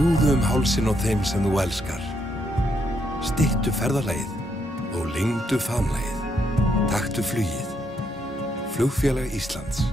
Fljúðu hálsinn á þeim sem þú elskar. Styttu ferðalagið og lengdu famlagið. Taktu flugið. Flugfélag Íslands.